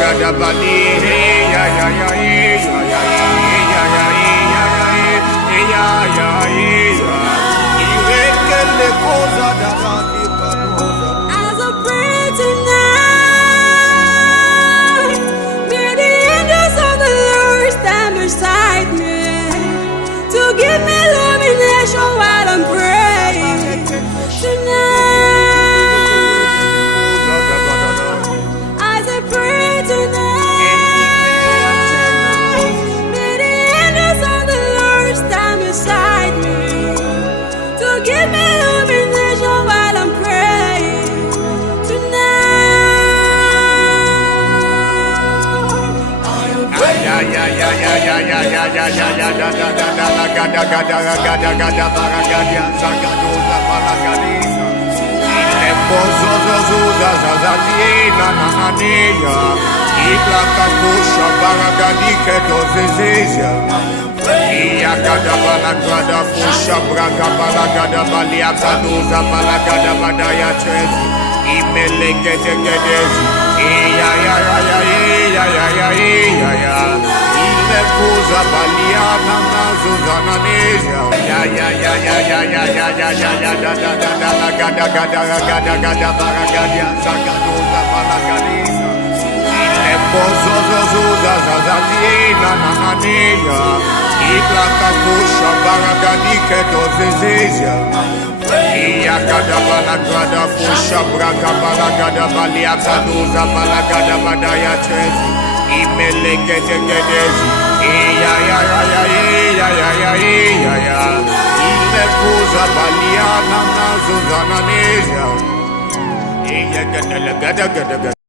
gada bali, ya ya ya ya ya ya ya ya ya. Irekele koza dada ni kadoza. As I pray tonight, may the angels of the Lord stand beside me to give me illumination while I'm praying tonight. As I pray tonight, may the angels of the Lord stand beside me to give me illumination while I'm praying tonight. Ya ya ya ya ya ya ya ya ya ya da da da da la gada gada gada gada baragadia zagadoza balagadisa. Ile pozo zoza zazazina na naneya. Ibla kakusha baragadike dozezezia. Iya gada balagada pusha braga balagada balia kadoza balagada badaya chezi. Imelekete gedezi. Iya ya ya ya ya ya ya ya ya. Ile kuza baliana nazo zananezia. Ya ya ya ya ya ya ya ya ya ya da da da da la gada gada gada gada baragadia zagadoza balagadisa. Ile pozo zoza zazazina na naneya. Ibla kakusha baragadike dozezezia. Iya gada balagada pusha braga balagada balia kadoza balagada badaya chezi. Imelekete gedezi. Iya ya ya ya ya ya ya ya ya. Ile kuza baliana nazo zananezia. Iya gada gada gada gada.